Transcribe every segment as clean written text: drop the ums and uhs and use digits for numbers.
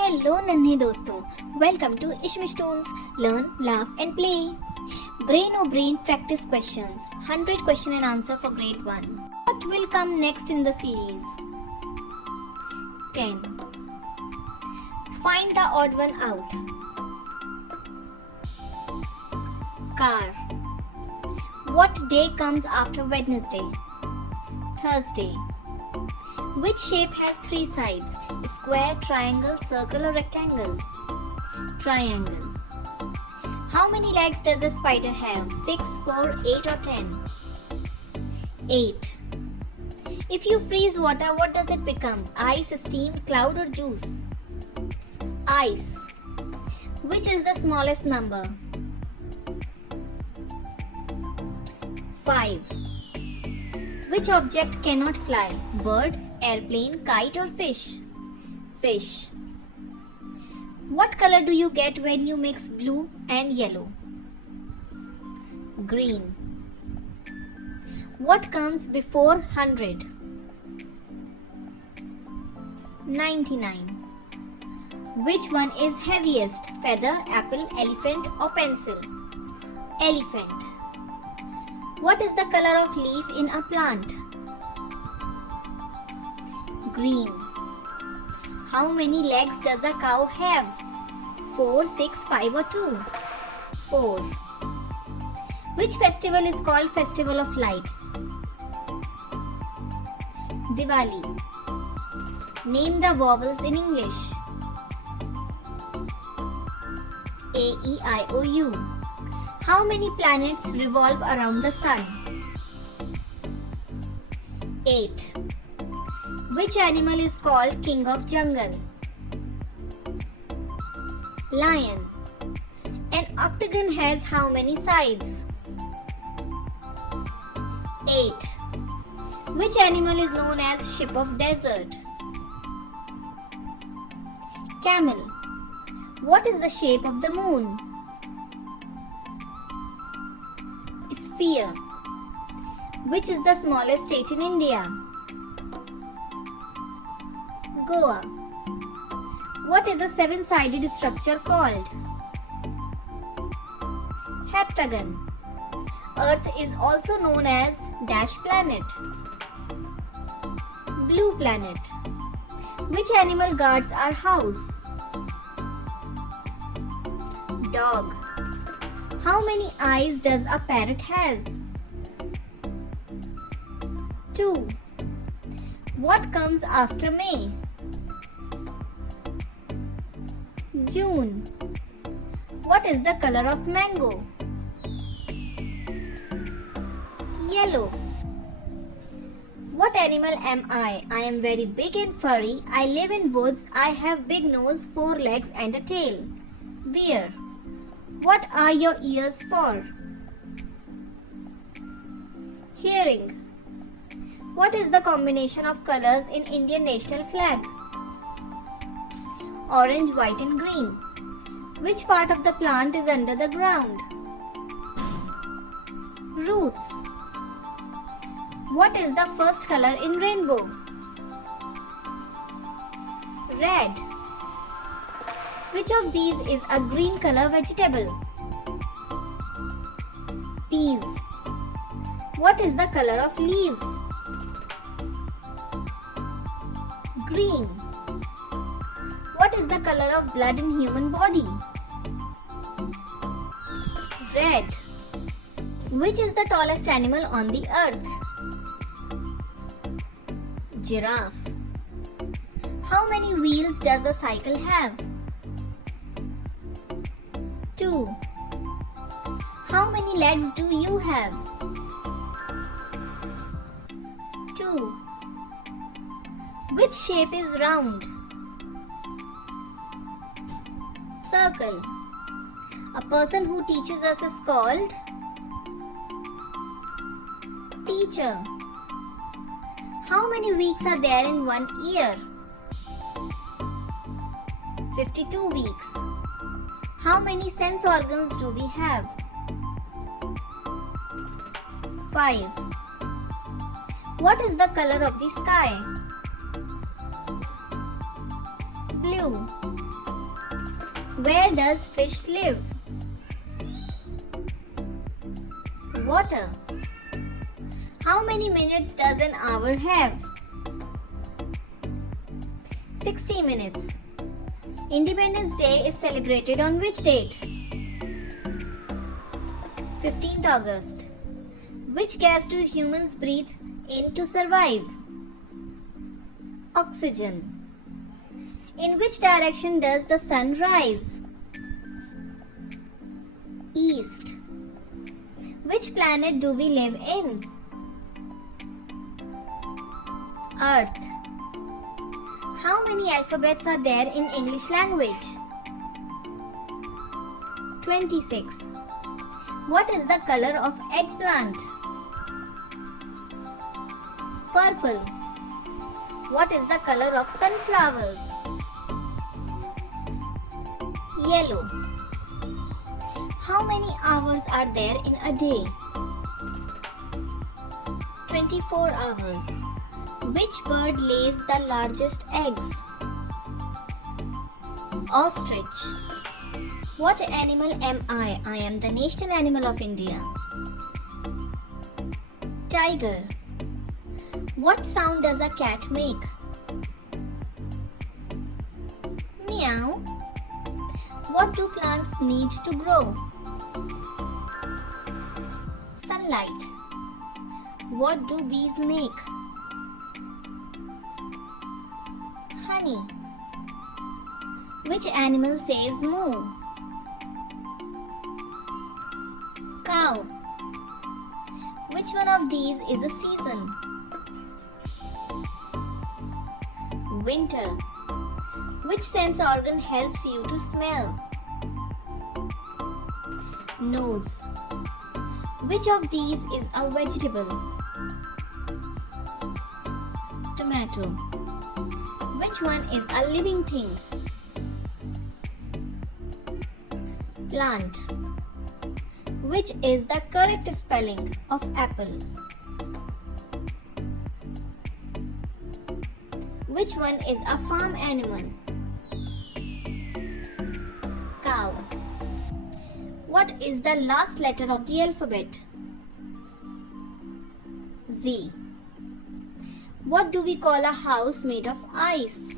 Hello नन्हे दोस्तों, welcome to Ishmish Toons learn laugh and play BrainoBrain practice questions 100 question and answer for grade 1. What will come next in the series? 10. Find the odd one out. Car. What day comes after Wednesday? Thursday. Which shape has 3 sides? Square, triangle, circle or rectangle? Triangle. How many legs does a spider have? 6, 4, 8 or 10? 8. If you freeze water, what does it become? Ice, steam, cloud or juice? Ice. Which is the smallest number? 5. Which object cannot fly? Bird, airplane, kite or fish? Fish. What color do you get when you mix blue and yellow? Green. What comes before 100? 99. Which one is heaviest? Feather, apple, elephant or pencil? Elephant. What is the color of leaf in a plant? Green. How many legs does a cow have? 4, 6, 5 or 2? 4. Which festival is called Festival of Lights? Diwali. Name the vowels in English. A, E, I, O, U. How many planets revolve around the sun? 8. Which animal is called King of Jungle? Lion. An octagon has how many sides? 8. Which animal is known as ship of desert? Camel. What is the shape of the moon? Sphere. Which is the smallest state in India? Goa. What is a 7-sided structure called? Heptagon. Earth is also known as dash planet. Blue planet. Which animal guards our house? Dog. How many eyes does a parrot has? 2. What comes after May? June. What is the color of mango? Yellow. What animal am I? I am very big and furry. I live in woods. I have big nose, 4 legs and a tail. Bear. What are your ears for? Hearing. What is the combination of colors in Indian national flag? Orange, white and green. Which part of the plant is under the ground? Roots. What is the first color in rainbow? Red. Which of these is a green color vegetable? Peas. What is the color of leaves? Green. What is the color of blood in human body? Red. Which is the tallest animal on the earth? Giraffe. How many wheels does a cycle have? 2. How many legs do you have? 2. Which shape is round? Circle. A person who teaches us is called teacher. How many weeks are there in 1 year? 52 weeks. How many sense organs do we have? 5. What is the color of the sky? Blue. Where does fish live? Water. How many minutes does an hour have? 60 minutes. Independence Day is celebrated on which date? 15th August. Which gas do humans breathe in to survive? Oxygen. In which direction does the sun rise? East. Which planet do we live in? Earth. How many alphabets are there in English language? 26. What is the color of eggplant? Purple. What is the color of sunflowers? Yellow. How many hours are there in a day? 24 hours. Which bird lays the largest eggs? Ostrich. What animal am I? I am the national animal of India. Tiger. What sound does a cat make? Meow. What do plants need to grow? Sunlight. What do bees make? Honey. Which animal says moo? Cow. Which one of these is a season? Winter. Which sense organ helps you to smell? Nose. Which of these is a vegetable? Tomato. Which one is a living thing? Plant. Which is the correct spelling of apple? Which one is a farm animal? Cow. What is the last letter of the alphabet? Z. What do we call a house made of ice?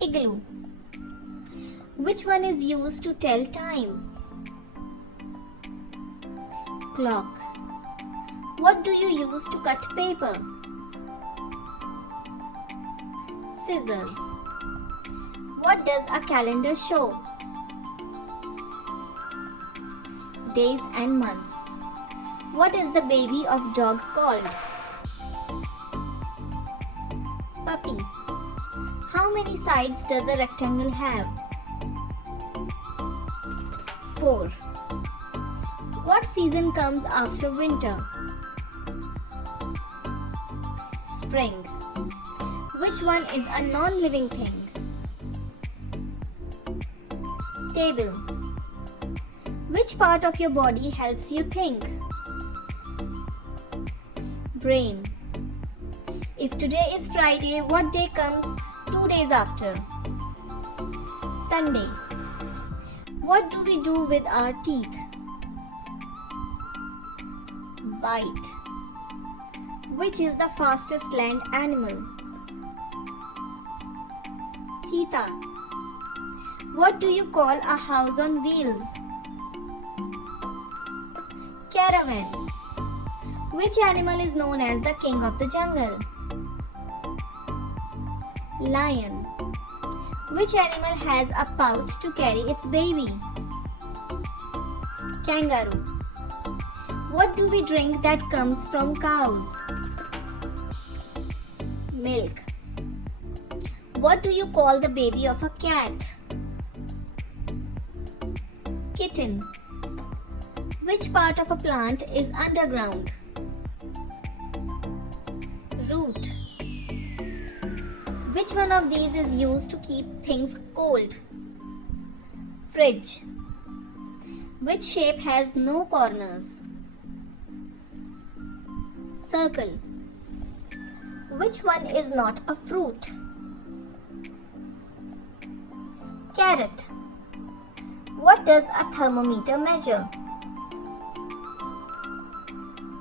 Igloo. Which one is used to tell time? Clock. What do you use to cut paper? Scissors. What does a calendar show? Days and months. What is the baby of dog called? Puppy. How many sides does a rectangle have? 4. What season comes after winter? Spring. Which one is a non-living thing? Table. Which part of your body helps you think? Brain. If today is Friday, what day comes 2 days after? Sunday. What do we do with our teeth? Bite. Which is the fastest land animal? Cheetah. What do you call a house on wheels? Caravan. Which animal is known as the king of the jungle? Lion. Which animal has a pouch to carry its baby? Kangaroo. What do we drink that comes from cows? Milk. What do you call the baby of a cat? Kitten. Which part of a plant is underground? Root. Which one of these is used to keep things cold? Fridge. Which shape has no corners? Circle. Which one is not a fruit? Carrot. What does a thermometer measure?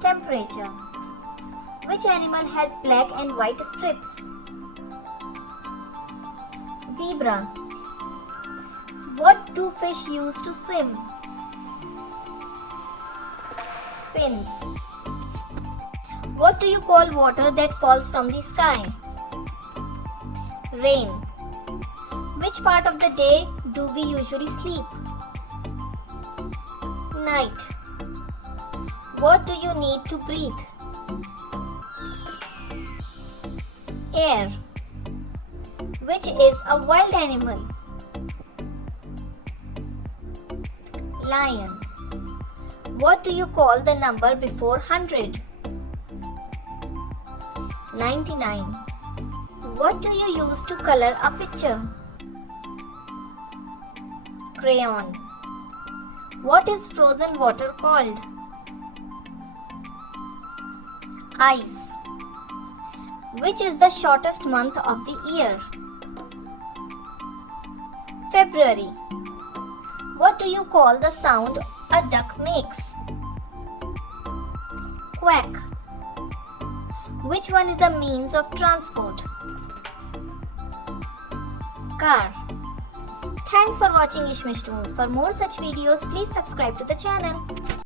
Temperature. Which animal has black and white strips? Zebra. What do fish use to swim? Fins. What do you call water that falls from the sky? Rain. Which part of the day do we usually sleep? Night. What do you need to breathe? Air. Which is a wild animal? Lion. What do you call the number before 100? 99. What do you use to color a picture? Crayon. What is frozen water called? Ice. Which is the shortest month of the year? February. What do you call the sound a duck makes? Quack. Which one is a means of transport? Car. Thanks for watching Ishmish Toons. For more such videos, please subscribe to the channel.